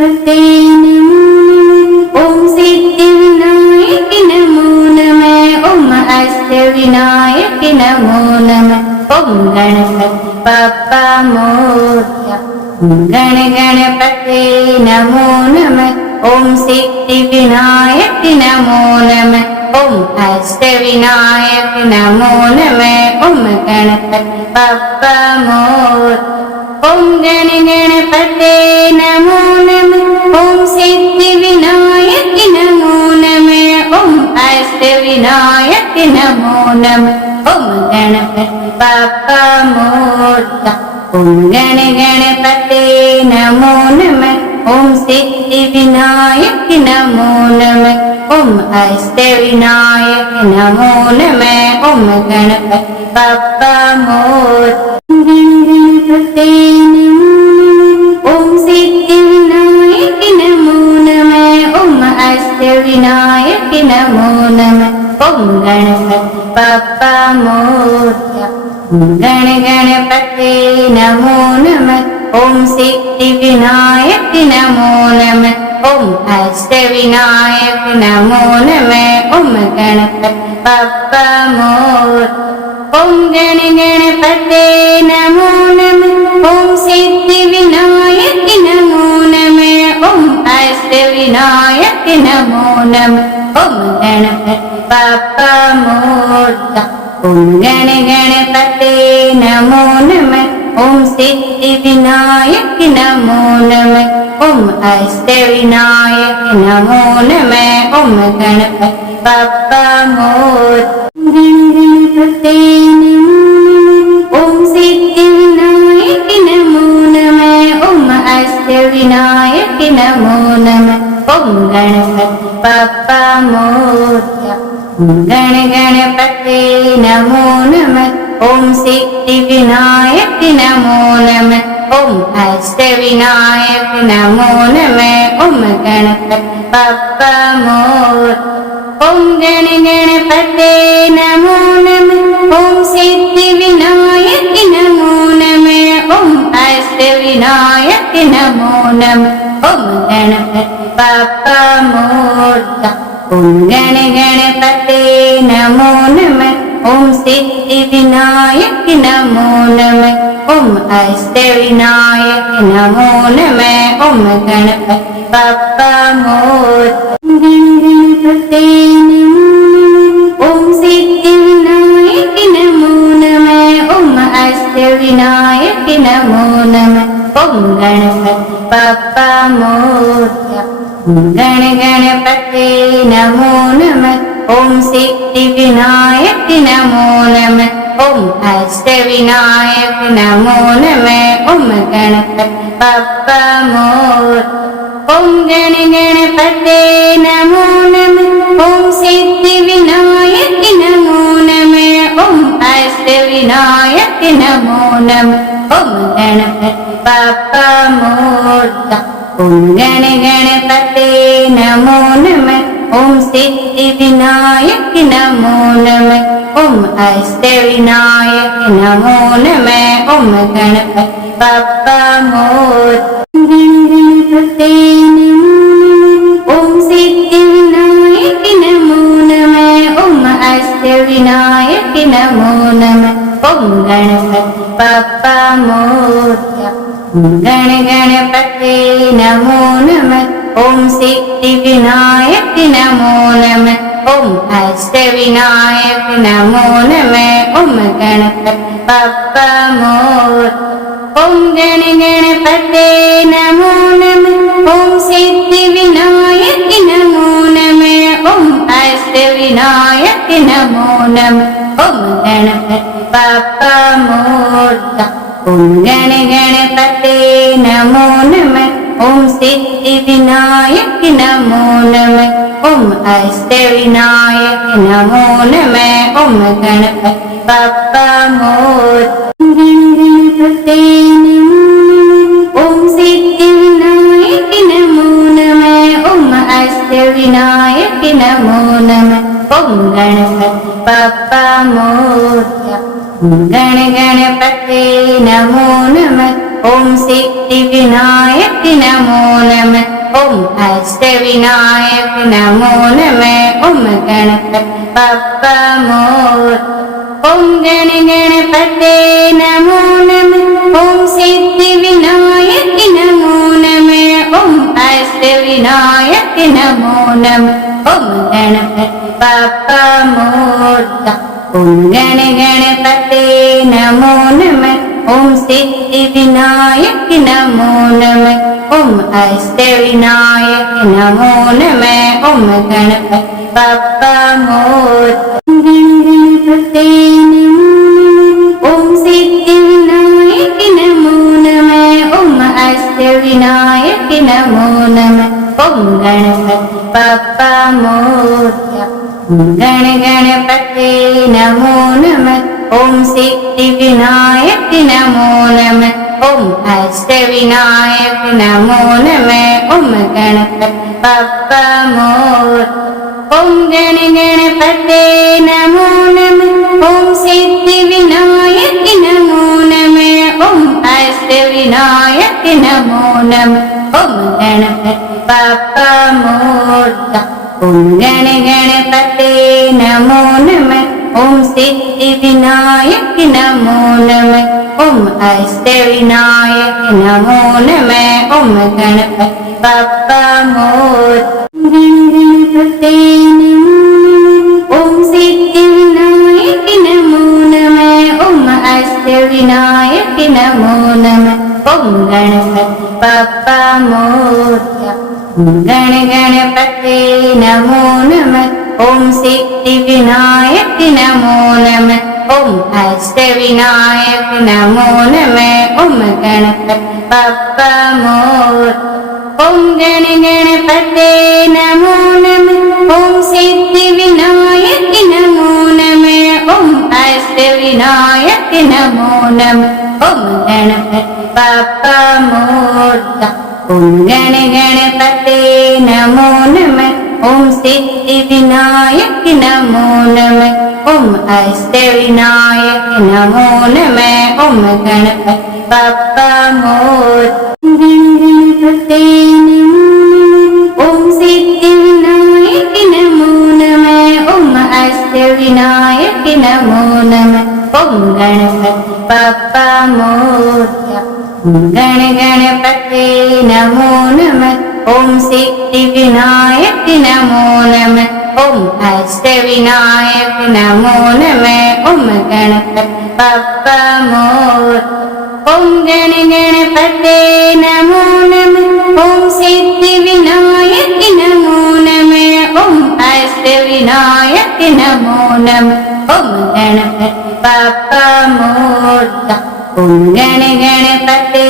गणपते नमो ओम सिद्धिविनायक नमो नमः ओम अष्टविनायक नमो नमः ओम गणपति बप्पा मोरया गण गणपते नमो नमः ओम सिद्धिविनायक नमो नमः ओम अष्टविनायक नमो नमः ओम गणपति बप्पा मोरया ओम गण गणपते नमो नमः ओम सिद्धिविनायक नमो नमः ओम अष्टविनायक नमो नमः ओम गणपति बप्पा मोरया ओम गण गणपते नमो नमः ओम सिद्धिविनायक नमो नमः ओम अष्टविनायक नमो नमः ओम गणपति बप्पा मोरया गणपते नमो ओम सिद्धिविनायक नमो नमः ओम अष्टविनायक नमो नमः ओम गणपति बप्पा मोरया गण गणपते नमो नमः ओम सिद्धिविनायक नमो नमः ओम अष्टविनायक नमो नमः ओम गणपति बप्पा मोरया ओम गण गणपते नमो नमः ओम सिद्धिविनायक नमो नमः ओम अष्टविनायक नमो नमः ओम गणपति बप्पा मोरया ओम गण गणपते नमो नमः ओम सिद्धिविनायक नमो नमः ओम अष्टविनायक नमो नमः ओम गणपति बप्पा मोरया गणपते नमो ओम सिद्धिविनायक नमो नमः ओम अष्टविनायक नमो नमः ओम गणपति बप्पा मोरया गण गणपते नमो नमः ओम सिद्धिविनायक नमो नमः ओम अष्टविनायक नमो नमः ओम गणपति बप्पा मोरया ओम गण गणपते नमो नमः ओम सिद्धिविनायक नमो नमः ओम अष्टविनायक नमो नमः ओम गणपति बप्पा मोरया ओम गण गणपते नमो नमः ओम सिद्धिविनायक नमो नमः ओम अष्टविनायक नमो नमः ओम गणपति बप्पा मोरया गणपते नमो ओम सिद्धिविनायक नमो नमः ओम अष्टविनायक नमो नमः ओम गणपति बप्पा मोरया गण गणपते नमो नमः ओम सिद्धिविनायक नमो नमः ओम अष्टविनायक नमो नमः ओम गणपति बप्पा मोरया ओम गण गणपते नमो नमः ओम सिद्धिविनायक नमो नमः ओम अष्टविनायक नमो नमः ओम गणपति बप्पा मोरया ओम गण गणपते नमो नमः ओम सिद्धिविनायक नमो नमः ओम अष्टविनायक नमो नमः ओम गणपति बप्पा मोरया गणपते नमो ओम सिद्धिविनायक नमो नमः ओम अष्टविनायक नमो नमः ओम गणपति बप्पा मोरया गण गणपते नमो नमः ओम सिद्धिविनायक नमो नमः ओम अष्टविनायक नमो नमः ओम गणपति बप्पा मोरया ओम गण गणपते नमो नमः ओम सिद्धिविनायक नमो नमः ओम अष्टविनायक नमो नमः ओम गणपति बप्पा मोरया ओम गण गणपते नमो नमः ओम सिद्धिविनायक नमो नमः ओम अष्टविनायक नमो नमः ओम गणपति बप्पा मोरया गणपते नमो ओम सिद्धिविनायक नमो नमः ओम अष्टविनायक नमो नमः ओम गणपति बप्पा मोरया गण गणपते नमो नमः ओम सिद्धिविनायक नमो नमः। ओम अष्टविनायक नमो नमः। ओम गणपति बप्पा मोरया। ओम गण गणपते नमो नमः। ओम सिद्धिविनायक नमो नमः। ओम अष्टविनायक नमो नमः। ओम गणपति बप्पा मोरया। ओम गण गणपते नमो नमः। ओम सिद्धिविनायक नमो नमः। ओम अष्टविनायक नमो नमः। ओम गणपति बप्पा मोरया। गणपते नमो नमः। ओम सिद्धिविनायक नमो नमः। ओम अष्टविनायक नमो नमः। ओम गणपति बप्पा मोरया। गण गणपते नमो नमः। ओम सिद्धिविनायक नमो नमः। ओम अष्टविनायक नमो नमः। ओम गणपति बप्पा मोरया। ओम गण गणपते नमो नमः। ओम सिद्धिविनायक नमो नमः। ओम अष्टविनायक नमो नमः। ओम गणपति बप्पा मोरया। ओम गण गणपते नमो नमः। ओम सिद्धिविनायक नमो नमः। ओम अष्टविनायक नमो नमः। ओम गणपति बप्पा मोरया। गण गणपते नमो नमः। ओम सिद्धिविनायक नमो नमः। ओम अष्टविनायक नमो नमः। ओम गणपति बप्पा मोरया। गण गणपते नमो नमः। ओम सिद्धिविनायक नमो नमः। ओम अष्टविनायक नमो नमः। ओम गणपति बप्पा मोरया। ओम गण गणपते नमो नमः। ओम सिद्धिविनायक नमो नमः। ओम अष्टविनायक नमो नमः। ओम गणपति बप्पा मोरया। ओम गण गणपते नमो नमः। ओम सिद्धिविनायक नमो नमः। ओम अष्टविनायक नमो नमः। ओम गणपति बप्पा मोरया। गण गणपते नमो नमः। ओम सिद्धिविनायक नमो नमः। ओम अष्टविनायक नमो नमः। ओम गणपति बप्पा मोरया। गण गणपते नमो नमः। ओम सिद्धिविनायक नमो नमः। ओम अष्टविनायक नमो नमः। ओम गणपति बप्पा मोरया। ओम गण गणपते नमो नमः। ओम सिद्धिविनायक नमो नमः। ओम अष्टविनायक नमो नमः। ओम गणपति बप्पा मोरया। ओम गण गणपते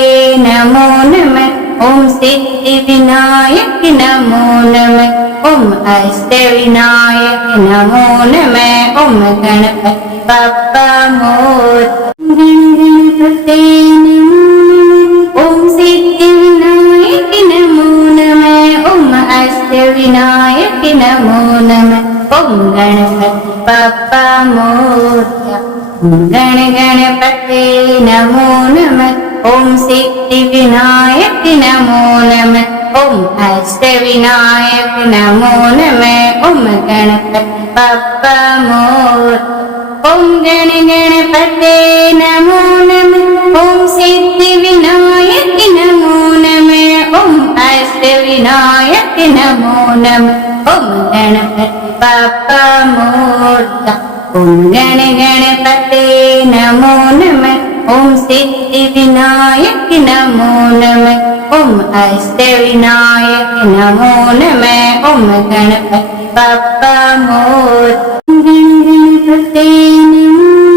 नमो नमः। ओम सिद्धिविनायक नमो नमः। ओम अष्टविनायक नमो नमः। ओम गणपति बप्पा मोरया। गण गणपते नमो नमः। ओम सिद्धिविनायक नमो नमः। ओम अष्टविनायक नमो नमः। ओम गणपति बप्पा मोरया। गण गणपते नमो नमः। ओम सिद्धिविनायक नमो नमः। ओम अष्टविनायक नमो नमः। ओम गणपति बप्पा मोरया। ओम गण गणपते नमो नमः। ओम सिद्धिविनायक नमो नमः। ओम अष्टविनायक नमो नमः। ओम गणपति बप्पा मोरया। ओम गण गणपते नमो नमः। ओम सिद्धिविनायक नमो नमः। ओम अष्टविनायक नमो नमः। ओम गणपति बप्पा मोरया। गण गणपते नमो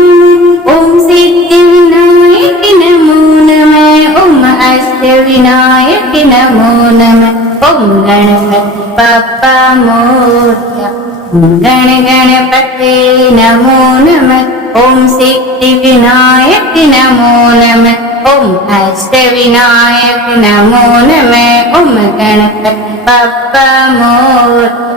नमः। ओम सिद्धिविनायक नमो नमः। ओम अष्टविनायक नमो नमः। ओम गणपति बप्पा मोरया। गण गणपते नमो नमः। ओम सिद्धिविनायक नमो नमः। ओम अष्टविनायक नमो नमः। ओम गणपति बप्पा मोरया।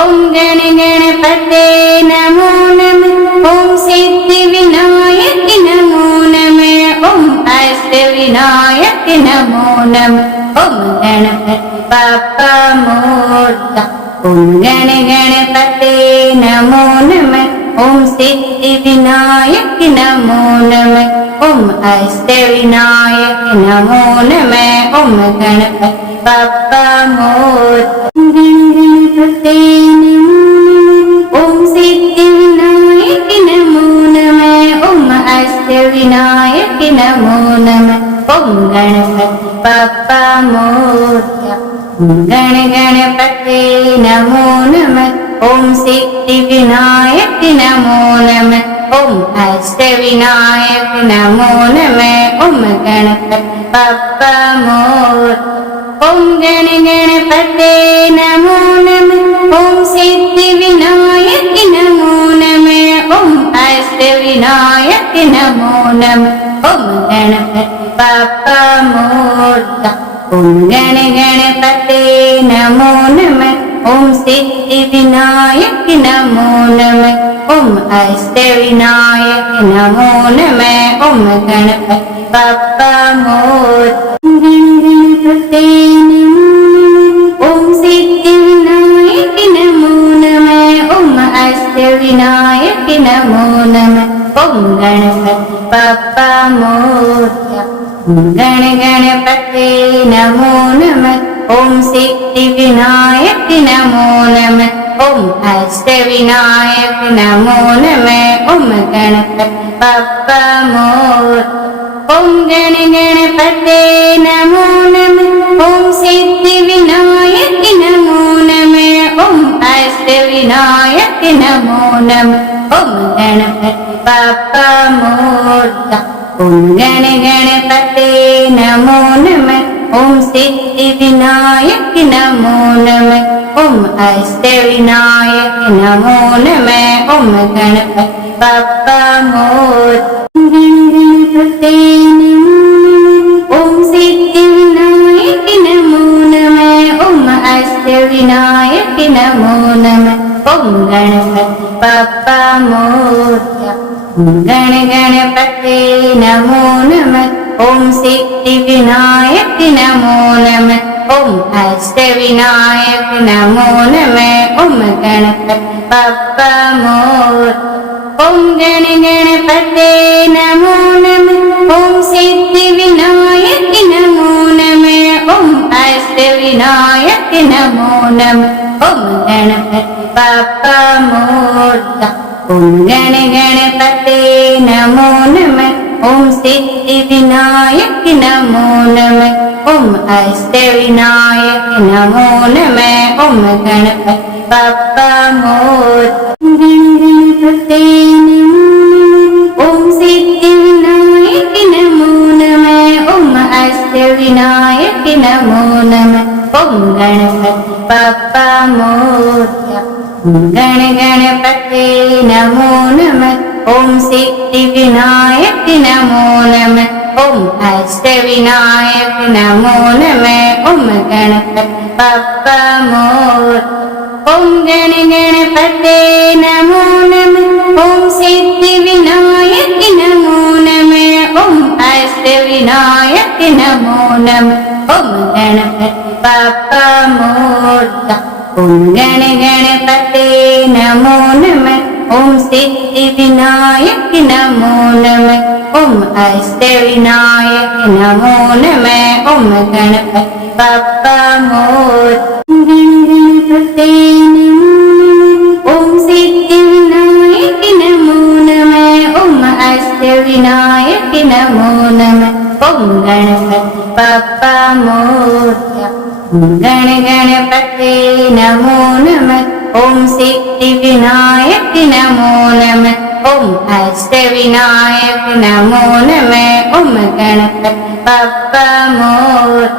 ओम गण गणपते नमो नमः। ओम सिद्धिविनायक नमो नमः। ओम अष्टविनायक नमो नमः। ओम गणपति बप्पा मोरया। ओम गण गणपते नमो नमः। ओम सिद्धि विनायक नमो नमः। ओम अष्ट विनायक नमो नमः। ओम गणपति बप्पा मोरया। गण गणपते नमो नमः। ओम सिद्धि विनायक नमो नमः। ओम अष्ट विनायक नमो नमः। ओम गणपति बप्पा मोरया। गण गणपते नमो नमः। ओम सिद्धि विनायक नमो नमः। ओम अष्ट विनायक नमो नमः। ओम गणपति बप्पा मोरया। ओम गण गणपते नमो नमः। ओम सिद्धि विनायक नमो नमः। ओम अष्ट विनायक नमो नमः। ओम गणपति बप्पा मोरया। ओम गण गणपते नमो नमः। ओम सिद्धि विनायक नमो नमः। ओम अष्ट विनायक नमो नमः। ओम गणपति बप्पा मोरया। गण गणपते नमो नमः। ओम सिद्धि विनायक नमो नमः। ओम अष्ट विनायक नमो नमः। ओम गणपति बप्पा मोरया। गण गणपते नमो नमः। ओम सिद्धि विनायक नमो नमः। ओम अष्ट विनायक नमो नमः। ओम गणपति बप्पा मोरया। ओम गण गणपते नमो नमः। ओम सिद्धि विनायक नमो नमः। ओम अष्ट विनायक नमो नमः। ओम गणपति बप्पा मोरया। ओम गण गणपते नमो नमः। ओम सिद्धि विनायक नमो नमः। ओम अष्ट विनायक नमो नमः। ओम गणपति बप्पा मोरया। गण गणपते नमो नमः। ओम सिद्धि विनायक नमो नमः। ओम अष्ट विनायक नमो नमः। ओम गणपति बप्पा मोरया। गण गणपते नमो नमः। ओम सिद्धि विनायक नमो नमः। ओम अष्ट विनायक नमो नमः। ओम गणपति बप्पा मोरया। ओम गण गणपते नमो नमः। ओम सिद्धि विनायक नमो नमः। ओम अष्ट विनायक नमो नमः। ओम गणपति बप्पा मोरया। ओम गण गणपते नमो नमः। ओम सिद्धि विनायक नमो नमः। ओम अष्ट विनायक नमो नमः। ओम गणपति बप्पा मोरया। गण गणपते नमो नमः। ओम सिद्धि विनायक नमो नमः। ओम अष्ट विनायक नमो नमः। ओम गणपति बप्पा मोरया। गण गणपते नमो नमः। ओम सिद्धि विनायक नमो नमः। ओम अष्ट विनायक नमो नमः। ओम गणपति बप्पा मोरया। ओम गण गणपते नमो नमः। ओम सिद्धि विनायक नमो नमः। ओम अष्ट विनायक नमो नमः। ओम गणपति बप्पा मोरया। ओम गण गणपते नमो नमः। ओम सिद्धि विनायक नमो नमः। ओम अष्ट विनायक नमो नमः। ओम गणपति बप्पा मोरया। गण गणपते नमो नमः। ओम सिद्धि विनायक नमो नमः। ओम अष्ट विनायक नमो नमः। ओम गणपति बप्पा मोरया। गण गणपते नमो नमः। ओम सिद्धि विनायक नमो नमः। ओम अष्ट विनायक नमो नमः। ओम गणपति बप्पा मोरया।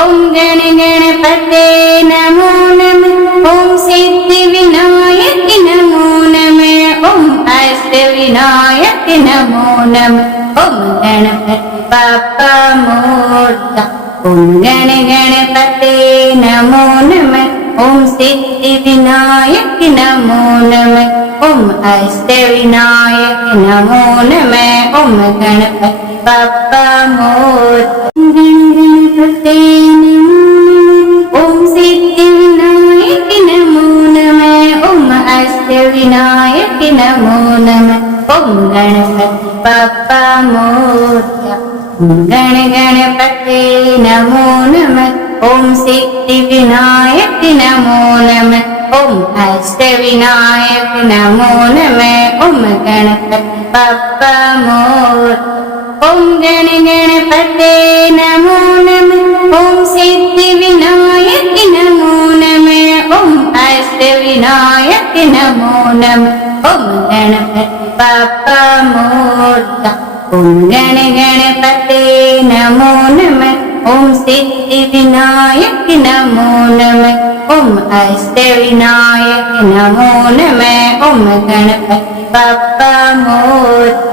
ओम गण गणपते नमो नमः। ओम सिद्धि विनायक नमो नमः। ओम अष्ट विनायक नमो नमः। ओम गणपति बप्पा मोरया। ओम गण गणपते नमो नमः। ओम सिद्धि विनायक नमो नमः। ओम अष्ट विनायक नमो नमः। ओम गणपति बप्पा मोरया। गण गणपते नमो नमः। ओम सिद्धिविनायक नमो नमः। ओम अष्टविनायक नमो नमः। ओम गणपति बप्पा मोरया। ओम गणपते नमो नमः। ओम सिद्धिविनायक नमो नमः। ओम अष्टविनायक नमो नमः। ओम गणपति बप्पा मोरया। ओम गणपते नमो नमः। ओम सिद्धिविनायक नमो नमः। ओम अष्टविनायक नमो नमः। ओम गणपति बप्पा मोरया। ओम गणपते नमो नमः। ओम सिद्धिविनायक नमो नमः। ओम अष्टविनायक नमो नमः। ओम गणपति बप्पा मोरया।